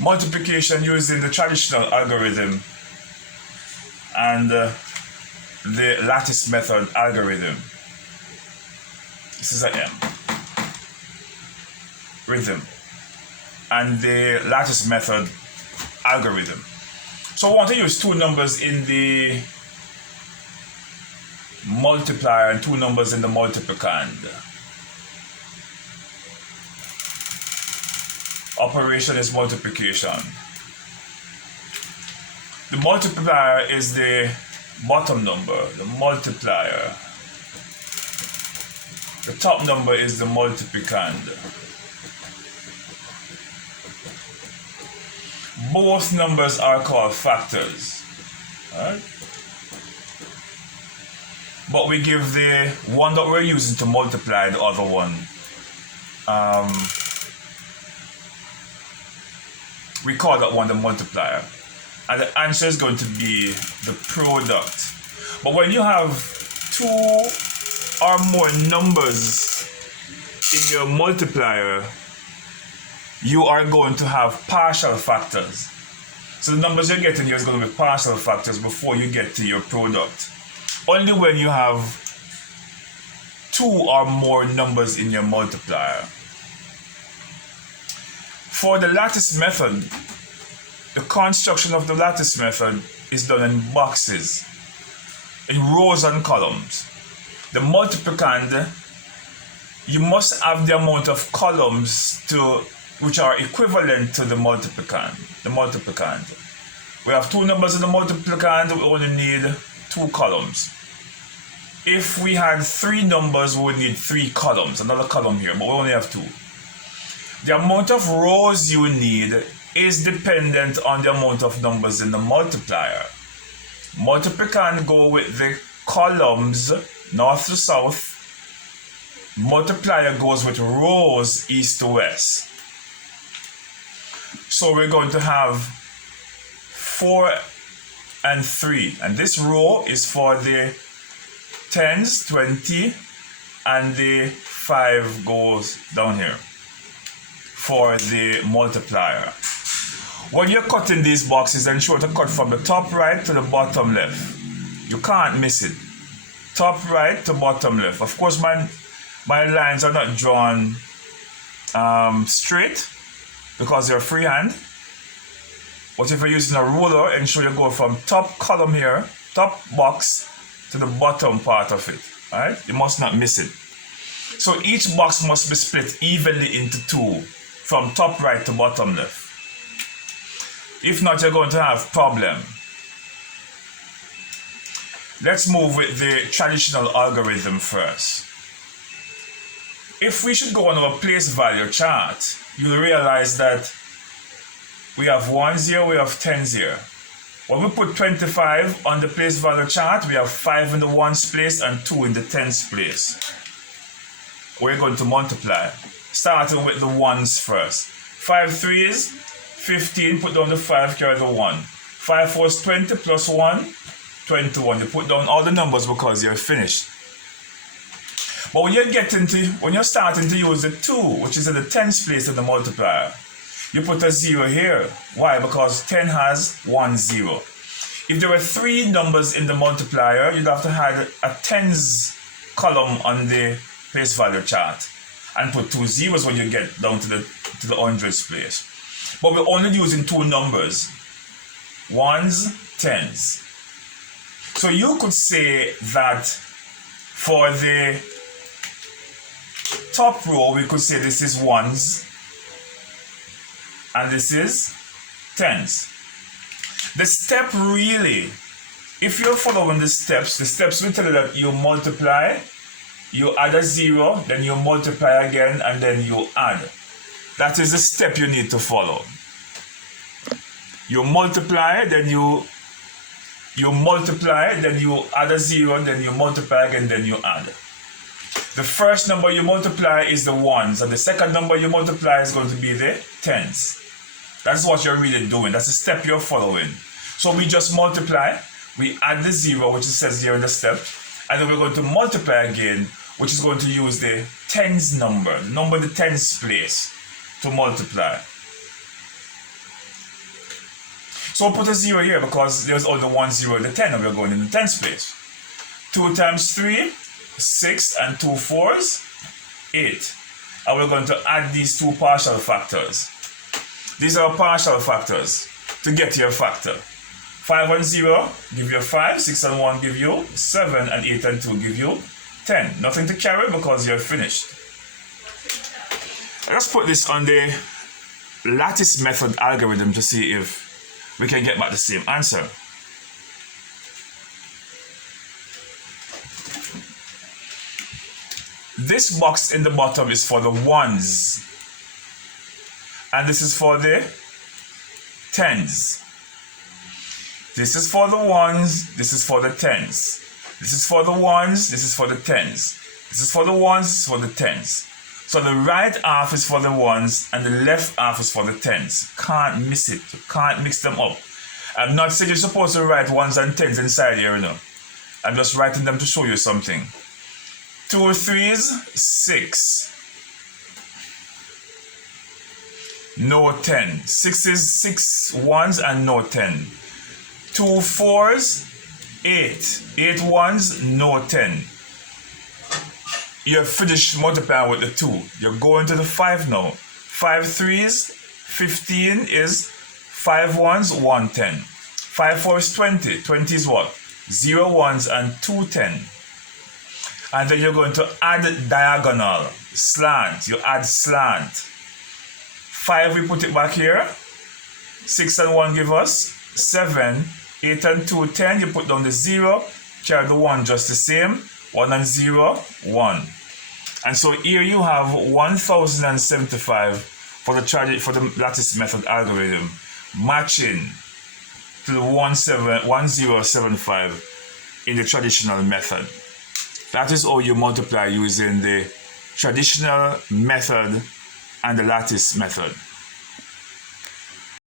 multiplication using the traditional algorithm and the lattice method algorithm. This is a M. Rhythm. And the lattice method algorithm. So I want to use two numbers in the multiplier and two numbers in the multiplicand. Operation is multiplication. The multiplier is the bottom number, the multiplier. The top number is the multiplicand. Both numbers are called factors. Right? But we give the one that we're using to multiply the other one. We call that one the multiplier. And the answer is going to be the product. But when you have two or more numbers in your multiplier, you are going to have partial factors. So the numbers you're getting here is going to be partial factors before you get to your product. Only when you have two or more numbers in your multiplier. For the lattice method, the construction of the lattice method is done in boxes, in rows and columns. The multiplicand, you must have the amount of columns which are equivalent to the multiplicand. We have two numbers in the multiplicand, we only need two columns. If we had three numbers, we would need three columns, another column here, but we only have two. The amount of rows you need is dependent on the amount of numbers in the multiplier. Multiplicand go with the columns north to south. Multiplier goes with rows east to west. So we're going to have 4 and 3. And this row is for the tens, 20, and the 5 goes down here for the multiplier. When you're cutting these boxes, ensure to cut from the top right to the bottom left. You can't miss it. Top right to bottom left. Of course, my lines are not drawn straight because they're freehand. But if you're using a ruler, ensure you go from top column here, top box, to the bottom part of it. Alright? You must not miss it. So each box must be split evenly into two, from top right to bottom left. If not, you're going to have problem. Let's move with the traditional algorithm first. If we should go on our place value chart, you'll realize that we have 1 0, we have 10 0. When we put 25 on the place value chart, we have 5 in the ones place and 2 in the tens place. We're going to multiply, starting with the ones first. 5 3s, 15, put down the 5, carry the 1. 5 4s, 20 plus 1, 21. You put down all the numbers because you're finished. But when you're starting to use the 2, which is in the tens place in the multiplier, you put a 0 here. Why? Because 10 has 1 0. If there were 3 numbers in the multiplier, you'd have to add a tens column on the place value chart and put 2 zeros when you get down to the hundreds place. But we're only using 2 numbers, ones, tens. So you could say that for the top row, we could say this is ones and this is tens. The step really, if you're following the steps will tell you that you multiply, you add a 0, then you multiply again, and then you add. That is the step you need to follow. You multiply, then you multiply, then you add a 0, then you multiply again, then you add. The first number you multiply is the ones, and the second number you multiply is going to be the tens. That's what you're really doing. That's the step you're following. So we just multiply, we add the 0, which it says here in the step, and then we're going to multiply again, which is going to use the tens number, the number in the tens place to multiply. So put a 0 here because there's only 1 0 in the 10 and we're going in the tens place. 2 times 3, 6, and 2 4s, 8. And we're going to add these two partial factors. These are partial factors to get your factor. 5 and 0 give you 5, 6 and 1 give you 7, and 8 and 2 give you 10. Nothing to carry because you're finished. Let's put this on the lattice method algorithm to see if we can get back the same answer. This box in the bottom is for the ones, and this is for the tens. This is for the ones, this is for the tens. This is for the ones, this is for the tens. This is for the ones, this is for the tens. So the right half is for the ones and the left half is for the tens. Can't miss it. You can't mix them up. I'm not saying you're supposed to write ones and tens inside here, you know. I'm just writing them to show you something. 2 threes, 6. No 10. 6 is 6 ones and no 10. 2 fours, 8. 8 ones, no 10. You're finished multiplying with the 2. You're going to the 5 now. 5 threes, 15 is 5 ones, 1 10. 5 fours, 20. 20 is what? 0 ones and 2 10. And then you're going to add diagonal, slant. You add slant. 5, we put it back here. 6 and 1 give us 7. 8 and 2, 10. You put down the 0. Carry the 1 just the same. 1 and 0, 1. And so here you have 1075 for the lattice method algorithm, matching to the 1075 in the traditional method. That is how you multiply using the traditional method and the lattice method.